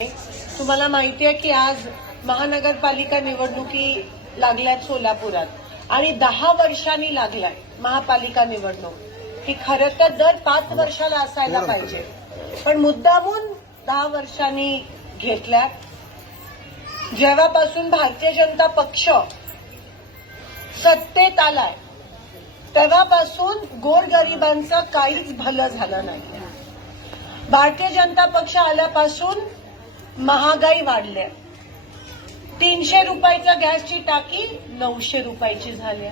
तुम्हाला माहिती आहे की आज महानगरपालिका निवडणुकी लागल्यात सोलापुरात आणि 10 वर्षांनी लागलाय महापालिका निवडणूक ही खरं तर दर 5 वर्षाला असायला पाहिजे, पण मुद्दामून 10 वर्षांनी घेतल्यात। जेव्हापासून भारतीय जनता पक्ष सत्तेत आलाय तेव्हापासून गोरगरिबांचं काहीच भलं झालं नाही। भारतीय जनता पक्ष आल्यापासून महागाई वाढली, 300 रुपयाच्या गॅसची टाकी 900 रुपयाची झाली।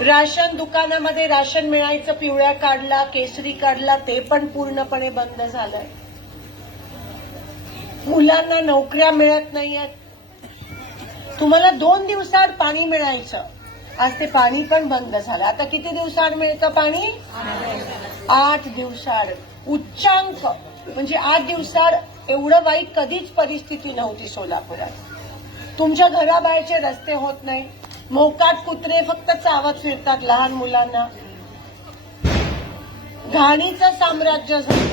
राशन दुकानामध्ये राशन मिळायचं पिवळ्या काढला, केसरी काढला, ते पण पूर्णपणे बंद झालंय। मुलांना नोकऱ्या मिळत नाहीयेत। तुम्हाला 2 दिवसाआड पाणी मिळायचं, आज ते पाणी पण बंद झालं। आता किती दिवसाआड मिळतं पाणी? 8 दिवसाआड। उच्चांक म्हणजे 8 दिवसाआड एवढं वाईट कधीच परिस्थिती नव्हती सोलापुरात। तुमच्या घराबाहेरचे रस्ते होत नाही, मोकाट कुत्रे फक्त चावत फिरतात लहान मुलांना, घाणीचं साम्राज्य झालं।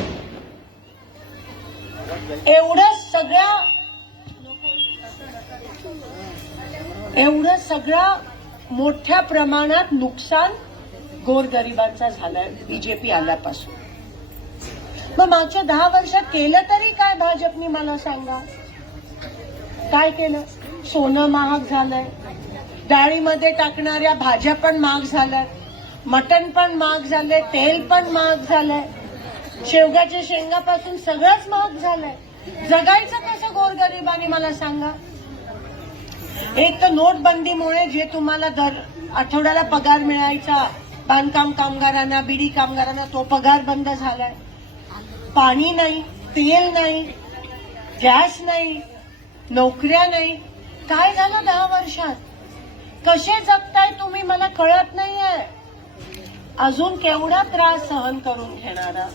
एवढं सगळं मोठ्या प्रमाणात नुकसान गोरगरिबांचा झालंय बीजेपी आल्यापासून। मग मागच्या 10 वर्षात केलं तरी काय भाजपनी मला सांगा? काय केलं? सोनं महाग झालंय, डाळीमध्ये टाकणाऱ्या भाज्या पण महाग झाल्यात, मटण पण महाग झालंय, तेल पण महाग झालंय, शेवगाच्या शेंगापासून सगळंच महाग झालंय। जगायचं कसं गोरगरिबांनी मला सांगा? एक तर नोटबंदीमुळे जे तुम्हाला दर आठवड्याला पगार मिळायचा बांधकाम कामगारांना, बिडी कामगारांना, तो पगार बंद झालाय। पाणी नाही, तेल नाही, गॅस नाही, नोकऱ्या नाही। काय झालं 10 वर्षात? कसे जगताय तुम्ही मला कळत नाहीये। अजून केवढा त्रास सहन करून घेणारा,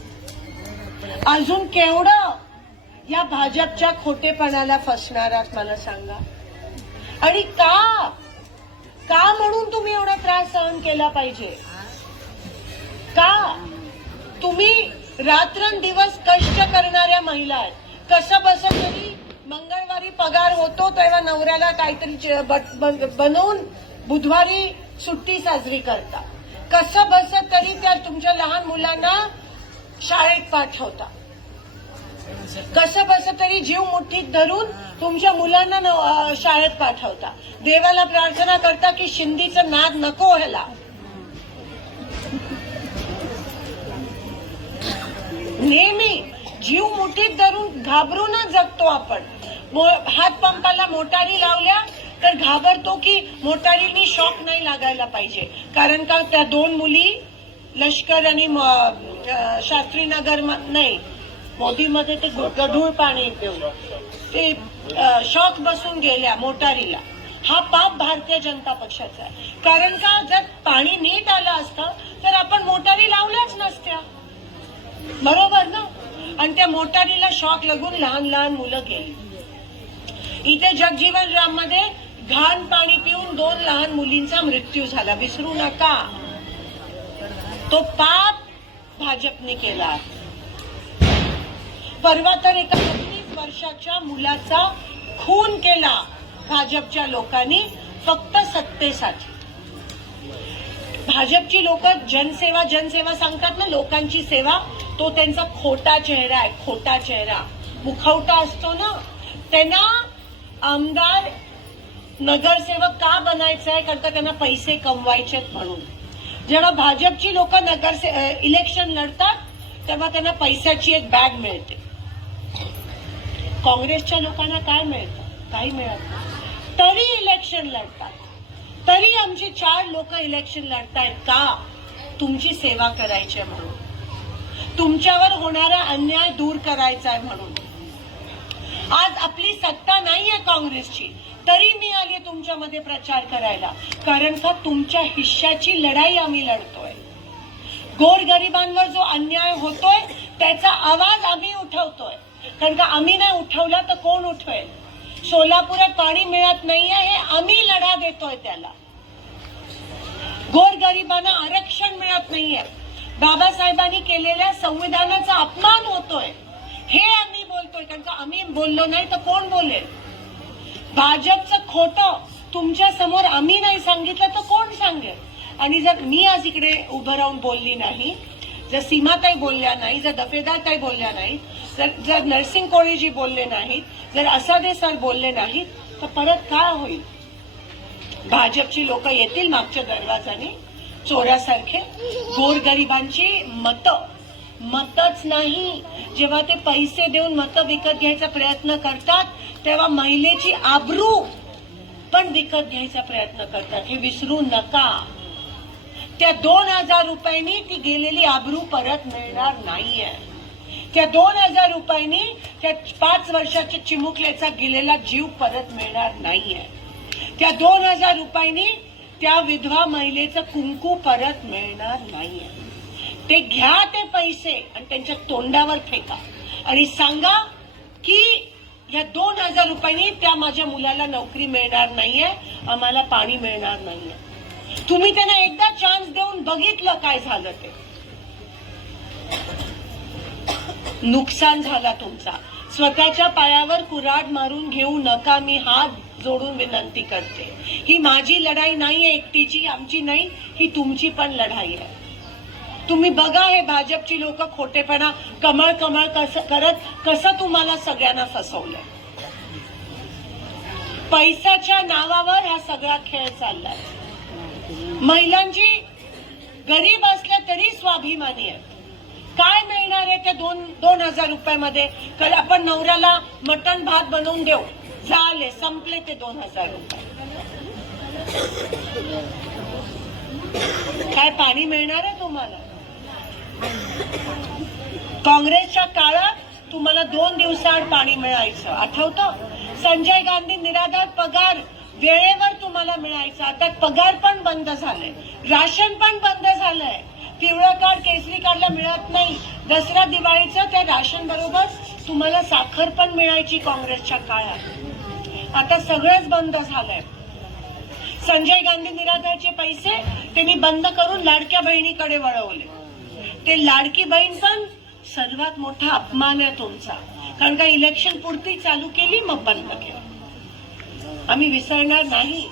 अजून केवढं या भाजपच्या खोटेपणाला फसणारात मला सांगा। आणि का म्हणून तुम्ही एवढा त्रास सहन केला पाहिजे? का? तुम्ही रात्रंदिवस कष्ट करणाऱ्या महिला आहेत, कसं बस तरी मंगळवारी पगार होतो तेव्हा नवऱ्याला काहीतरी बनवून बुधवारी सुट्टी साजरी करता, कसं बस तरी त्या तुमच्या लहान मुलांना शाळेत पाठवता, कसं बस तरी जीव मुठीत धरून तुमच्या मुलांना शाळेत पाठवता, देवाला प्रार्थना करता की शिंदीचं नाद नको ह्याला। नेहमी जीव मुठीत धरून घाबरूनच जगतो आपण। हातपंपाला मोटारी लावल्या तर घाबरतो की मोटारीनी शॉक नाही लागायला पाहिजे, कारण का त्या 2 मुली लष्कर आणि शास्त्रीनगर नाही मोदीमध्ये ते गढूळ पाणी पिऊन ते शॉक बसून गेल्या मोटारीला। हा पाप भारतीय जनता पक्षाचा आहे, कारण का जर पाणी नीट आलं असतं तर आपण मोटारी लावल्याच नसत्या, बरोबर ना? आणि त्या मोटारीला शॉक लागून लहान लहान मुलं गेली। इथे जगजीवन राम मध्ये घाण पाणी पिऊन 2 लहान मुलींचा मृत्यू झाला, विसरू नका। तो पाप भाजपने केला। परवा तर एका 35 वर्षाच्या मुलाचा खून केला भाजपच्या लोकांनी फक्त सत्तेसाठी। भाजपची लोक जनसेवा सांगतात ना, लोकांची सेवा, तो त्यांचा खोटा चेहरा आहे, खोटा चेहरा, मुखवटा असतो ना। त्यांना आमदार नगरसेवक का बनायचं आहे? कारण का त्यांना पैसे कमवायचेत म्हणून। जेव्हा भाजपची लोक इलेक्शन लढतात तेव्हा त्यांना पैशाची एक बॅग मिळते। काँग्रेसच्या लोकांना काय मिळतं? काही मिळत नाही, तरी इलेक्शन लढतात। तरी आमचे 4 लोक इलेक्शन लढतायत का? तुमची सेवा करायची आहे म्हणून, तुमच्यावर होणारा अन्याय दूर करायचा आहे म्हणून। आज आपली सत्ता नाहीये काँग्रेसची, तरी मी आली तुमच्यामध्ये प्रचार करायला, कारण का तुमच्या हिश्श्याची लढाई आम्ही लढतोय। गोरगरिबांवर जो अन्याय होतोय त्याचा आवाज आम्ही उठवतोय, कारण का आम्ही नाही उठवला तर कोण उठवेल? सोलापुरात पाणी मिळत नाहीये, हे आम्ही लढा देतोय त्याला। गोरगरिबांना आरक्षण मिळत नाहीये, बाबासाहेबांनी केलेल्या संविधानाचा अपमान होतोय, हे आम्ही बोलतोय, कारण का आम्ही बोललो नाही तर कोण बोलेल? भाजपचं खोटं तुमच्या समोर आम्ही नाही सांगितलं तर कोण सांगेल? आणि जर मी आज इकडे उभं राहून बोलली नाही, जर सीमाताई बोलल्या नाही, जर दफेदारताई बोलल्या नाही, जर नरसिंग कोळीजी बोलले नाहीत, जर असादे सर बोलले नाहीत, तर परत काय होईल? भाजपची लोक येतील मागच्या दरवाजाने चोरासारखे. गोरगरिबांची मतच नाही, जेव्हा ते पैसे देऊन मतं विकत घ्यायचा प्रयत्न करतात, तेव्हा महिलेची आबरू पण विकत घ्यायचा प्रयत्न करतात. हे विसरू नका. त्या 2000 रुपयांनी ती गेलेली आबरू परत मिळणार नाहीये. त्या 2000 रुपयांनी त्या 5 वर्षाच्या चिमुकल्याचा गेलेला जीव परत मिळणार नाहीये. त्या 2000 रुपयांनी त्या विधवा महिलेचं कुंकू परत मिळणार नाहीये. ते घ्या ते पैसे आणि त्यांच्या तोंडावर फेका आणि सांगा की या 2000 रुपयांनी त्या माझ्या मुलाला नोकरी मिळणार नाहीये, आम्हाला पाणी मिळणार नाहीये. तुम्ही त्यांना एकदा चान्स देऊन बघितलं काय झालं ते. नुकसान झाला तुमचा. स्वतःच्या पायावर कुऱ्हाड मारून घेऊ नका. मी हात जोडून विनंती करते. ही माझी लढाई नाहीये एकटीची, आमची नाही, ही तुमची पण लढाई आहे. तुम्ही बघा हे भाजपची लोक खोटेपणा कमळ करत कसं तुम्हाला सगळ्यांना फसवलंय. पैशाच्या नावावर हा सगळा खेळ चाललाय. महिलांची गरीब असल्या तरी स्वाभिमानी आहे. काय मिळणार आहे त्या 2000 रुपयामध्ये? तर आपण नवऱ्याला मटण भात बनवून देऊ, झाले, संपले ते 2000 रुपये. काय पाणी मिळणार आहे तुम्हाला? काँग्रेसच्या काळात तुम्हाला 2 दिवसाआड पाणी मिळायचं, आठवतं? संजय गांधी निराधार पगार वेळेवर तुम्हाला मिळायचा. आता पगार पण बंद झाले, राशन पण बंद झालंय. पिवळं कार्ड केसरी कार्डला मिळत नाही. दसरा दिवाळीचं त्या राशन बरोबर तुम्हाला साखर पण मिळायची काँग्रेसच्या काळात. आता सगळंच बंद झालंय. संजय गांधी निराधारचे पैसे त्यांनी बंद करून लाडक्या बहिणीकडे वळवले. ते लाडकी बहीण पण सर्वात मोठा अपमान आहे तुमचा, कारण का इलेक्शन पुरती चालू केली मग बंद केलं. आम्ही विसरणार नाही.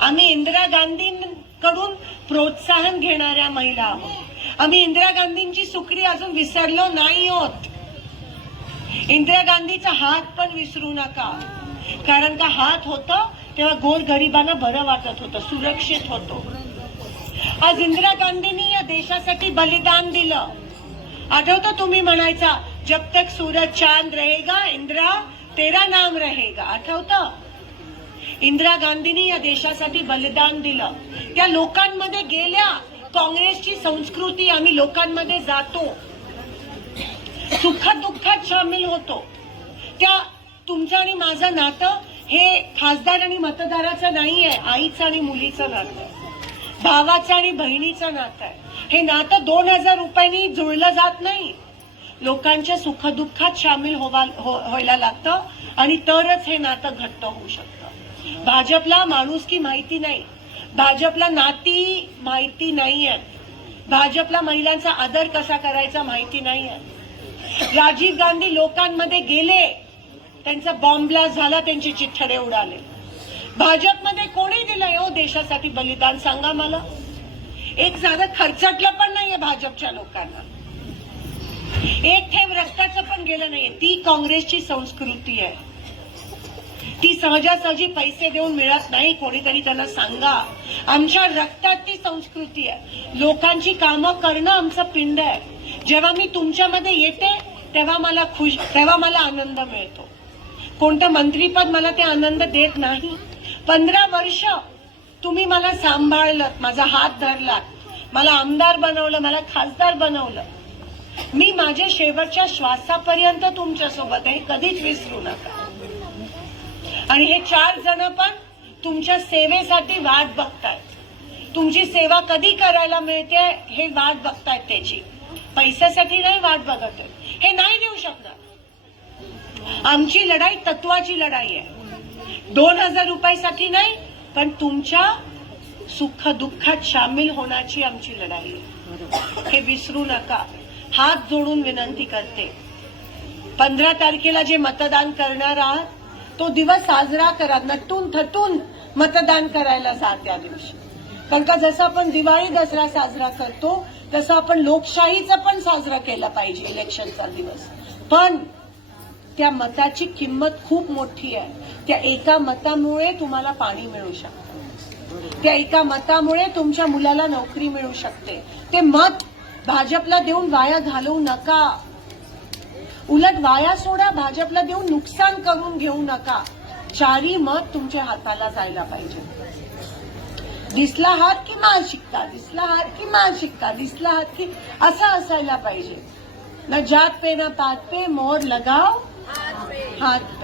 आम्ही इंदिरा गांधींकडून प्रोत्साहन घेणाऱ्या महिला आहोत. आम्ही इंदिरा गांधींची सुकडी अजून विसरलो नाही आहोत. इंदिरा गांधीचा हात पण विसरू नका, कारण का हात होता तेव्हा गोरगरिबांना बरं वाटत होतं, सुरक्षित होतो. आज इंदिरा गांधींनी या देशासाठी बलिदान दिलं. आठवतं तुम्ही म्हणायचा, जब तक सूरज चांद रहेगा इंदिरा तेरा नाम रहेगा. आठवतं? इंदिरा गांधींनी या देशासाठी बलिदान दिलं. त्या लोकांमध्ये गेल्या. काँग्रेसची संस्कृती आम्ही लोकांमध्ये जातो, सुखात दुःखात सामील होतो. त्या तुमचं आणि माझं नातं हे खासदार आणि मतदाराचं नाहीये, आईचं आणि मुलीचं नातं आहे, भावाचं आणि बहिणीचं नातं आहे. हे नातं 2000 रुपयांनी जुळलं जात नाही. लोकांच्या सुखदुःखात सामील व्हायला लागतं आणि तरच हे नातं घट्ट होऊ शकतं. भाजपला माणुसकी माहिती नाही, भाजपला नाती माहिती नाहीये, भाजपला महिलांचा आदर कसा करायचा माहिती नाहीये. राजीव गांधी लोकांमध्ये गेले, त्यांचा बॉम्ब ब्लास्ट झाला, त्यांचे चिठ्ठडे उडाले. भाजपमध्ये कोणी दिलंय हो देशासाठी बलिदान? सांगा मला. एक साधं खर्चाटलं पण नाहीये भाजपच्या लोकांना, एक थेंब रक्ताचं पण गेलं नाहीये. ती काँग्रेसची संस्कृती आहे. ती सहजासहजी पैसे देऊन मिळत नाही. कोणीतरी त्यांना सांगा. आमच्या रक्तात ती संस्कृती आहे. लोकांची कामं करणं आमचं पिंड आहे. जेव्हा मी तुमच्यामध्ये येते तेव्हा मला आनंद मिळतो. कोणतं मंत्रीपद मला ते आनंद देत नाही. 15 वर्ष तुम्ही मला सांभाळलं, माझा हात धरलात, मला आमदार बनवलं, मला खासदार बनवलं. मी माझ्या शेवटच्या श्वासापर्यंत तुमच्यासोबत आहे, कधीच विसरू नका. आणि हे 4 जण पण तुमच्या सेवेसाठी वाट बघतायत. तुमची सेवा कधी करायला मिळते हे वाट बघतायत त्याची. पैशासाठी नाही वाट बघत, हे नाही देऊ शकणार. आमची लढाई तत्वाची लढाई आहे. 2000 रुपयासाठी नाही, पण तुमच्या सुख दुःखात सामील होण्याची आमची लढाई आहे. हे विसरू नका. हात जोडून विनंती करते. 15 तारखेला जे मतदान करणार आहात तो दिवस साजरा करा, नटून थटून मतदान करायला जा त्या दिवशी. कारण का जसं आपण दिवाळी दसरा साजरा करतो तसं आपण लोकशाहीचं पण साजरा केला पाहिजे इलेक्शनचा दिवस. पण त्या मताची किंमत खूप मोठी आहे. त्या एका मतामुळे तुम्हाला पाणी मिळू शकतं, त्या एका मतामुळे तुमच्या मुलाला नोकरी मिळू शकते. ते मत भाजपला देऊन वाया घालवू नका, उलट वाया सोडा, भाजपला देऊन नुकसान करून घेऊ नका. चारी मत तुमच्या हाताला जायला पाहिजे. दिसला हात की मार शिक्का, दिसला हात की मार शिक्का, दिसला हात की असं असायला पाहिजे. न जात पे न पात पे, मोहर लगाव हात पे.